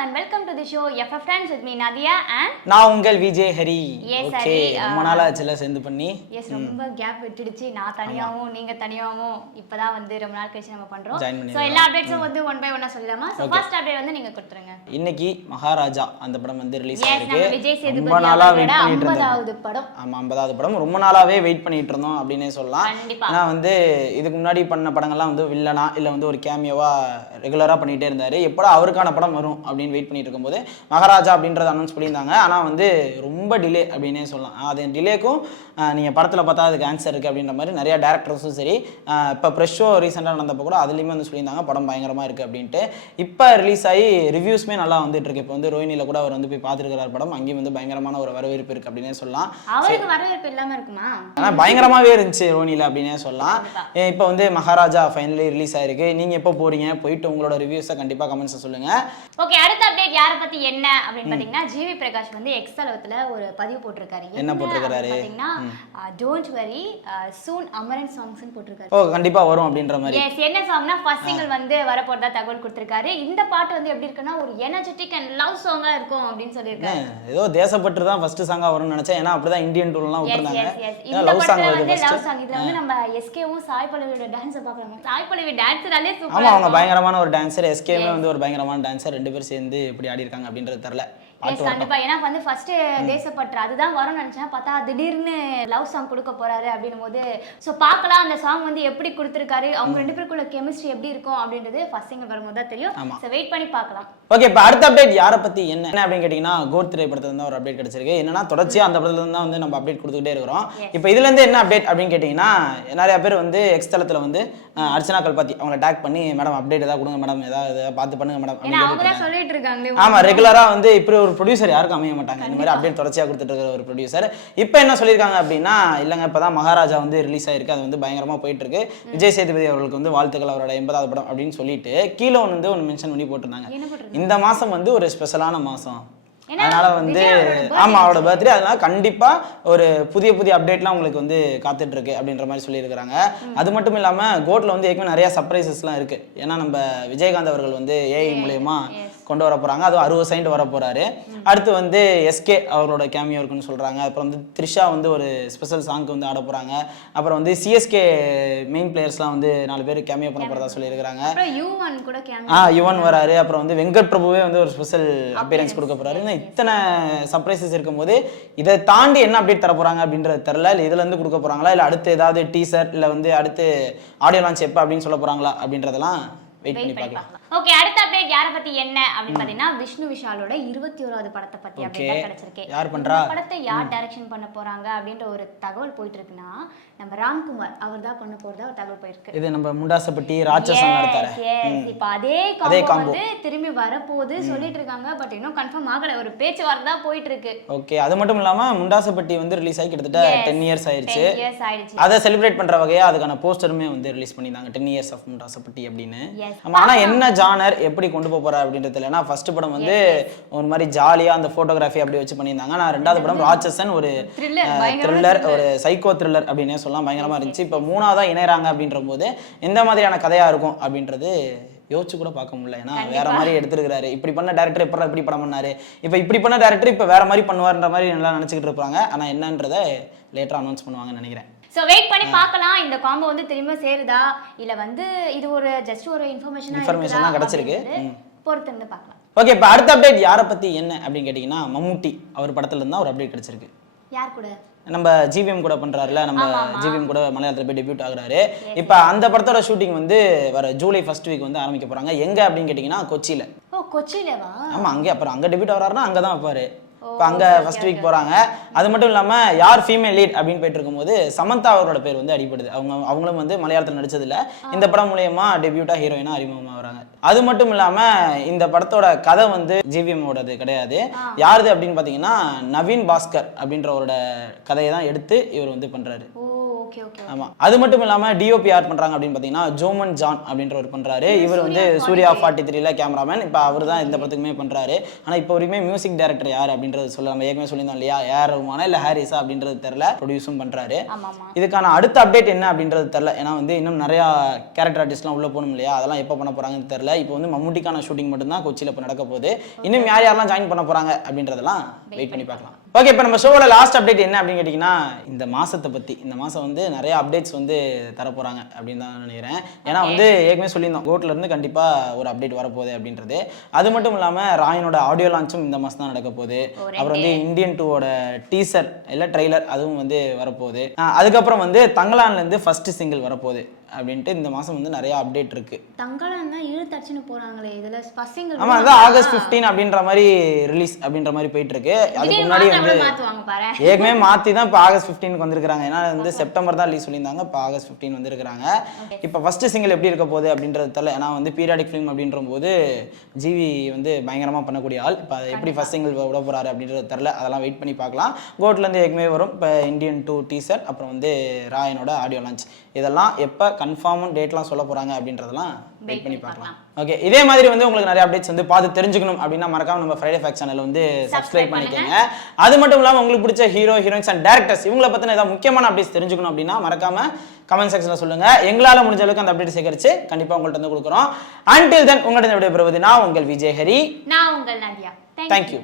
and welcome to the show FF Friends with me Nadia and நான் உங்கள் Vijay Hari. Okay, ரொம்ப நாளா ஆச்சுல சேர்ந்து பண்ணி. எஸ், ரொம்ப கேப் விட்டுடுச்சு. நான் தனியாவும் நீங்க தனியாவும் இப்பதான் வந்து ரொம்ப நாள் கழிச்சு நம்ம பண்றோம். சோ எல்லா அப்டேட்ஸும் வந்து ஒன் பை ஒன்னா சொல்லிடலாமா? சோ ஃபர்ஸ்ட் அப்டேட் வந்து நீங்க கொடுத்துருங்க. இன்னைக்கு மகாராஜா அந்த படம் வந்து ரிலீஸ் ஆயிருக்கு. நம்ம விஜய் சேதுபதி அவரோட 50வது படம். ஆமா, 50வது படம். ரொம்ப நாளாவே வெயிட் பண்ணிட்டு இருந்தோம் அப்படினே சொல்லலாம். ஏன்னா வந்து இதுக்கு முன்னாடி பண்ண படங்கள்லாம் வந்து வில்லனா இல்ல வந்து ஒரு கேமியோவா ரெகுலரா பண்ணிட்டே இருந்தாரு. எப்படா அவருக்கான படம் வரும் அப்படின்னு வெயிட் பண்ணிட்டு இருக்கும்போது மகாராஜா அப்படின்றத அனௌன்ஸ் பண்ணியிருந்தாங்க. ஆனால் வந்து ரொம்ப டிலே அப்படின்னே சொல்லலாம். அது டிலேக்கும் நீங்கள் படத்தில் பார்த்தா அதுக்கு ஆன்சர் இருக்குது அப்படின்ற மாதிரி நிறையா டேரக்டர்ஸும் சரி, இப்போ ப்ரெஷ் ஷோ ரீசெண்டாக நடந்தப்போ கூட அதுலேயுமே வந்து சொல்லியிருந்தாங்க படம் பயங்கரமாக இருக்குது அப்படின்ட்டு. இப்போ ரிலீஸ் ஆகி ரிவ்யூஸ்மே நல்லா வந்துட்டு இருக்கு. இப்போ வந்து ரோஹினியில் கூட அவர் வந்து போய் பார்த்துருக்கிறார் படம். அங்கேயும் வந்து பயங்கரமான ஒரு வரவேற்பு இருக்குது அப்படின்னே சொல்லலாம். அவருக்கு வரவேற்பு இல்லாமல் இருக்குமா? ஆனால் பயங்கரமாகவே இருந்துச்சு ரோஹினியில் அப்படின்னே சொல்லலாம். இப்போ வந்து மகாராஜா ஃபைனலி ரிலீஸ் ஆயிருக்கு. நீங்கள் எப்போ போகிறீங்க? போயிட்டு உங்களோட ரிவ்யூஸை கண்டிப்பாக கமெண்ட்ஸை சொல்லுங்கள். ஓகே, அடுத்த அப்டேட் யாரை பத்தி என்ன அப்படின்னு பாத்தீங்கன்னா, ஜிவி பிரகாஷ் வந்து எக்ஸ் தளத்துல ஒரு பதிவு போட்டிருக்காரு. என்ன போட்டிருக்காரு பாத்தீங்கன்னா, don't worry soon Amaran songs போட்டிருக்காரு. ஓ, கண்டிப்பா வரும் அப்படின்ற மாதிரி. எஸ், என்ன சாங்னா ஃபர்ஸ்ட் சிங்கிள் வந்து வர போறதா தகவல் கொடுத்திருக்காரு. இந்த பாட்டு வந்து எப்படி இருக்குன்னா ஒரு எனர்ஜெட்டிக் அண்ட் லவ் சாங்கா இருக்கும் அப்படின்னு சொல்லிருக்காரு. ஏதோ தேசப்பற்று தான் ஃபர்ஸ்ட் சாங்கா வரும்னு நினைச்சேன். ஏன்னா அப்படிதான் இந்தியன் டூர்லாம் விட்டுறாங்க. இந்த லவ் சாங் வந்து லவ் சாங். இதுல வந்து நம்ம எஸ்கேவும் சாய் பல்லவியோட டான்ஸ் பார்க்கலாம். சாய் பல்லவி டான்ஸ்னாலே சூப்பரா. ஆமா, அவங்க பயங்கரமான ஒரு டான்சர். எஸ்கேவே வந்து ஒரு பயங்கரமான டான்சர். ரெண்டு பேரும் சேர்ந்து இப்படி ஆடி இருக்காங்க அப்படின்றது தெரியல. கண்டிப்பா. ஏன்னா வந்து ஃபர்ஸ்ட் தேசப்பற்று அதுதான் வரும்னு நினைச்சேன். பார்த்தா திடீர்னு லவ் சாங் கொடுக்க போறாரு அப்படின்னும் போது சோ பார்க்கலாம் அந்த சாங் வந்து எப்படி கொடுத்திருக்காரு, அவங்க ரெண்டு பேருக்குள்ள கெமிஸ்ட்ரி எப்படி இருக்கும் அப்படின்றது ஃபர்ஸ்ட் சிங்கிள் வரும்போது தான் தெரியும். சோ வெயிட் பண்ணி பார்க்கலாம். ஓகே, இப்போ அடுத்த அப்டேட் யாரை பத்தி என்ன அப்படின்னு கேட்டீங்கன்னா, கோட் திரைப்படத்துல இருந்து ஒரு அப்டேட் கிடைச்சிருக்கு. என்னன்னா தொடர்ச்சியா அந்த படத்துல இருந்து தான் வந்து நம்ம அப்டேட் கொடுத்துக்கிட்டே இருக்கிறோம். இப்போ இதுல இருந்து என்ன அப்டேட் அப்படின்னு கேட்டீங்கன்னா, நிறைய பேர் வந்து எக்ஸ் தளத்துல வந்து அர்ச்சனா கல்பாத்தி அவங்கள டேக் பண்ணி மேடம் அப்டேட் ஏதாவது கொடுங்க மேடம், ஏதாவது பார்த்து பண்ணுங்க மேடம் அப்படின்னு சொல்லிட்டு இருக்காங்க. ஆமா, ரெகுலரா வந்து இப்படி ஒரு ப்ரொடியூசர் யாருக்கும் அமைய மாட்டாங்க. இந்த மாதிரி அப்டேட் தொடர்ச்சியா கொடுத்துட்டு இருக்கிற ஒரு ப்ரொடியூசர் இப்போ என்ன சொல்லியிருக்காங்க அப்படின்னா, இல்லைங்க இப்பதான் மகாராஜா வந்து ரிலீஸ் ஆயிருக்கு, அது வந்து பயங்கரமா போயிட்டு இருக்கு, விஜய் சேதுபதி அவர்களுக்கு வந்து வாழ்த்துக்கள் அவரோட 80வது படம் அப்படின்னு சொல்லிட்டு கீழே வந்து ஒன்று மென்ஷன் பண்ணி போட்டிருந்தாங்க. இந்த மாசம் வந்து ஒரு ஸ்பெஷலான மாசம், அதனால வந்து ஆமா அவரோட பர்த்டே, அதனால கண்டிப்பா ஒரு புதிய புதிய அப்டேட்லாம் உங்களுக்கு வந்து காத்துட்டு இருக்கு அப்படின்ற மாதிரி சொல்லியிருக்காங்க. அது மட்டும் இல்லாம கோட்ல வந்து ஏற்கனவே நிறைய சர்ப்ரைசஸ்லாம் இருக்கு. ஏன்னா நம்ம விஜயகாந்த் அவர்கள் வந்து ஏஐ மூலமா கொண்டு வர போறாங்க. அதுவும் 60 செகண்ட் வர போறாரு. அடுத்து வந்து எஸ்கே அவரோட கேமியோ இருக்குன்னு சொல்றாங்க. அப்புறம் வந்து த்ரிஷா வந்து ஒரு ஸ்பெஷல் சாங்க்கு வந்து ஆட போறாங்க. அப்புறம் வந்து சிஎஸ்கே மெயின் பிளேயர்ஸ்லாம் வந்து 4 பேர் கேமியோ பண்ண போறதா சொல்லியிருக்காங்க. யுவன் வராரு. அப்புறம் வந்து வெங்கட் பிரபுவே வந்து ஒரு ஸ்பெஷல் அப்பியரன்ஸ் கொடுக்க போறாரு. இத்தனை சர்ப்ரைசஸ் இருக்கும்போது இதை தாண்டி என்ன அப்டேட் தர போறாங்க அப்படின்றது தெரியல. இல்லை இதுல இருந்து கொடுக்க போறாங்களா, இல்லை அடுத்து ஏதாவது டீசர், இல்லை வந்து அடுத்து ஆடியோ லான்ச் எப்போ அப்படின்னு சொல்ல போறாங்களா அப்படின்றதெல்லாம் வெயிட் பண்ணி பார்க்கலாம். ஓகே, அடுத்த அப்டேட் யாரை பத்தி என்ன அப்படின்னு பாத்தீங்கன்னா, விஷ்ணு விஷாலோட 21வது படத்தை பத்தி அப்டேட் கிடைச்சிருக்கு. யார் பண்றா, படத்தை யார் டைரக்ஷன் பண்ண போறாங்க அப்படின்ற ஒரு தகவல் போயிட்டு இருக்குன்னா, நம்ம ராம்குமார் அவர் தான் பண்ண போறதா ஒரு தகவல் போயிருக்கு. இது நம்ம முண்டாசப்பட்டி ராட்சசன் நடத்தாரு. இப்போ அதே காம்போ வந்து திரும்பி வரப்போகுது சொல்லிட்டு இருக்காங்க. பட் இன்னும் கன்ஃபார்ம் ஆகல, ஒரு பேச்சுவார்த்தை தான் போயிட்டு இருக்கு. ஓகே, அது மட்டும் இல்லாம முண்டாசப்பட்டி வந்து ரிலீஸ் ஆகி கிட்டத்தட்ட 10 இயர்ஸ் ஆயிடுச்சு. அதை செலிப்ரேட் பண்ற வகையா அதுக்கான போஸ்டருமே வந்து ரிலீஸ் பண்ணிருந்தாங்க, 10 இயர்ஸ் ஆஃப் முண்டாசப்பட்டி அப்படின்னு. ஆனா என்ன ஜானர் எப்படி கொண்டு போறா அப்படின்றது தெரியல. ஏன்னா ஃபர்ஸ்ட் படம் வந்து ஒரு மாதிரி ஜாலியா அந்த போட்டோகிராஃபி அப்படி வச்சு பண்ணியிருந்தாங்க. நான் ரெண்டாவது படம் ராட்சசன் ஒரு த்ரில்லர், ஒரு சைக்கோ த்ரில்லர் அப்படின்னே சொல்லலாம், பயங்கரமா இருந்துச்சு. இப்போ மூணாவதா இணையறாங்க அப்படின்ற போது எந்த மாதிரியான கதையா இருக்கும் அப்படின்றது யோசிச்சு கூட பார்க்க முடியல. ஏன்னா வேற மாதிரி எடுத்துருக்காரு. இப்படி பண்ண டேரக்டர் எப்பறம் இப்படி படம் பண்ணாரு, இப்போ இப்படி பண்ண டேரக்டர் இப்போ வேற மாதிரி பண்ணுவார்ன்ற மாதிரி நல்லா நினைச்சுக்கிட்டு இருப்பாங்க. ஆனா என்னன்றதை லேட்டரா அனௌன்ஸ் பண்ணுவாங்கன்னு நினைக்கிறேன். சோ வெயிட் பண்ணி பார்க்கலாம் இந்த காம்போ வந்து திரும்ப சேருதா, இல்ல வந்து இது ஒரு ஜஸ்ட் ஒரு இன்ஃபர்மேஷனா கிடைச்சிருக்கு, பொறுத்து இருந்து பார்க்கலாம். ஓகே, இப்போ அடுத்த அப்டேட் யாரை பத்தி என்ன அப்படின்னு கேட்டீங்கன்னா, மம்முட்டி அவர் படத்துல இருந்தா ஒரு அப்டேட் கிடைச்சிருக்கு. யார் கூட? நம்ம ஜிவிஎம் கூட பண்றாருல, நம்ம ஜிவிஎம் கூட மலையாளத்துல போய் டெபியூட் ஆகுறாரு. இப்போ அந்த படத்தோட ஷூட்டிங் வந்து வர ஜூலை ஃபர்ஸ்ட் வீக் வந்து ஆரம்பிக்க போறாங்க. எங்க அப்படின்னு கேட்டீங்கன்னா கொச்சியில. ஓ, கொச்சியிலவா? ஆமா, அங்கே அப்புறம் அங்க டெபியூட் ஆகுறாருன்னா அங்கதான் வைப்பாரு. இப்போ அங்கே ஃபர்ஸ்ட் வீக் போகிறாங்க. அது மட்டும் இல்லாமல் யார் ஃபீமேல் லீட் அப்படின்னு போயிட்டு இருக்கும்போது சமந்தா அவரோட பேர் வந்து அடிபடுது. அவங்களும் வந்து மலையாளத்தில் நடிச்சதில்ல. இந்த படம் மூலயமா டெபியூட்டாக ஹீரோயினாக அறிமுகமாக வராங்க. அது மட்டும் இல்லாமல் இந்த படத்தோட கதை வந்து ஜிவிஎம்மோடது கிடையாது. யாருது அப்படின்னு பார்த்தீங்கன்னா, நவீன் பாஸ்கர் அப்படின்றவரோட கதையை தான் எடுத்து இவர் வந்து பண்ணுறாரு. Okay okay. ஆமா. அது மட்டும் இல்லாம டிஓபி யார் பண்றாங்க அப்படின்னு பாத்தீங்கன்னா ஜோமன் ஜான் அப்படின்றவர் பண்றாரு. இவர் வந்து சூர்யா 43ல கேமராமேன். இப்போ அவர் தான் இந்த படத்துக்குமே பண்றாரு. ஆனா இப்போ வரைக்குமே மியூசிக் டைரக்டர் யார் அப்படின்றது சொல்ல நம்ம ஏற்கனவே சொல்லியிருந்தோம் இல்லையா, ஏஆர் ரஹ்மானா இல்ல ஹாரிஸா அப்படின்றது தெரியல. ப்ரொடியூஸும் பண்றாரு. இதுக்கான அடுத்த அப்டேட் என்ன அப்படின்றது தெரியல. ஏன்னா வந்து இன்னும் நிறைய கேரக்டர் ஆர்டிஸ்ட்லாம் உள்ள போகணும் இல்லையா, அதெல்லாம் எப்போ பண்ண போறாங்கன்னு தெரியல. இப்போ வந்து மம்முட்டிக்கான ஷூட்டிங் மட்டும் தான் கொச்சியில் இப்போ நடக்க போகுது. இன்னும் யார் யாரெல்லாம் ஜாயின் பண்ண போறாங்க அப்படின்றதெல்லாம் வெயிட் பண்ணி பார்க்கலாம். ஓகே, இப்போ நம்ம ஷோவோட லாஸ்ட் அப்டேட் என்ன அப்படின்னு கேட்டிங்கன்னா இந்த மாசத்தை பத்தி. இந்த மாசம் வந்து நிறைய அப்டேட்ஸ் வந்து தரப்போறாங்க அப்படின்னு தான் நினைக்கிறேன். ஏன்னா வந்து ஏற்கனவே சொல்லியிருந்தோம் கோட்ல இருந்து கண்டிப்பா ஒரு அப்டேட் வரப்போகுது அப்படின்றது. அது மட்டும் இல்லாம ராயனோட ஆடியோ லான்ச்சும் இந்த மாசம் தான் நடக்க போகுது. அப்புறம் வந்து இந்தியன் 2வோட டீசர் இல்ல ட்ரெய்லர் அதுவும் வந்து வரப்போகுது. அதுக்கப்புறம் வந்து தங்கலான்ல இருந்து ஃபர்ஸ்ட் சிங்கிள் வரப்போகுது அப்படின்ட்டு இந்த மாசம் வந்து நிறைய அப்டேட் இருக்கு. தங்கலான் தான் இழுத்தடிச்சுன்னு போறாங்களே இதுல ஃபர்ஸ்ட் சிங்கிள். ஆமா, அதான் ஆகஸ்ட் 15 அப்படின்ற மாதிரி ரிலீஸ் அப்படின்ற மாதிரி போயிட்டு இருக்கு. அதுக்கு முன்னாடி வந்து ஏற்கனவே மாத்தி தான் இப்போ ஆகஸ்ட் 15க்கு வந்திருக்காங்க. ஏன்னா வந்து செப்டம்பர் தான் ரிலீஸ் சொல்லியிருந்தாங்க, இப்போ ஆகஸ்ட் 15 வந்திருக்காங்க. இப்போ ஃபர்ஸ்ட் சிங்கிள் எப்படி இருக்க போகுது அப்படின்றது தெரியல. ஏன்னா வந்து பீரியாடிக் ஃபிலிம் அப்படின்ற போது ஜிவி வந்து பயங்கரமா பண்ணக்கூடிய ஆள். இப்போ அதை எப்படி ஃபர்ஸ்ட் சிங்கிள் விட போறாரு அப்படின்றது தெரியல. அதெல்லாம் வெயிட் பண்ணி பார்க்கலாம். கோட்ல இருந்து ஏற்கனவே வரும். இப்போ இந்தியன் 2 டீசர், அப்புறம் வந்து ராயனோட ஆடியோ லான்ச், இதெல்லாம் எப்போ கன்ஃபார்ம் டேட்லாம் சொல்ல போறாங்க அப்படின்றதெல்லாம் வெயிட் பண்ணி பார்க்கலாம். ஓகே, இதே மாதிரி வந்து உங்களுக்கு நிறைய அப்டேட்ஸ் வந்து பார்த்து தெரிஞ்சுக்கணும் அப்படின்னா மறக்காம நம்ம ஃப்ரைடே ஃபேக்ட் சேனல் வந்து சப்ஸ்கிரைப் பண்ணிக்கோங்க. அது மட்டும் இல்லாமல் உங்களுக்கு பிடிச்ச ஹீரோ ஹீரோயின்ஸ் அண்ட் டேரக்டர்ஸ் இவங்களை பற்றின ஏதாவது முக்கியமான அப்டேட்ஸ் தெரிஞ்சுக்கணும் அப்படின்னா மறக்காம கமெண்ட் செக்ஷனில் சொல்லுங்க. எங்களால் முடிஞ்ச அளவுக்கு அந்த அப்டேட் சேகரிச்சு கண்டிப்பாக உங்கள்கிட்ட வந்து கொடுக்குறோம். அன்டில் தென் உங்கள்கிட்ட விடைபெறுவது நான் உங்கள் விஜய் ஹரி. நான் உங்கள் நதியா. தேங்க்யூ.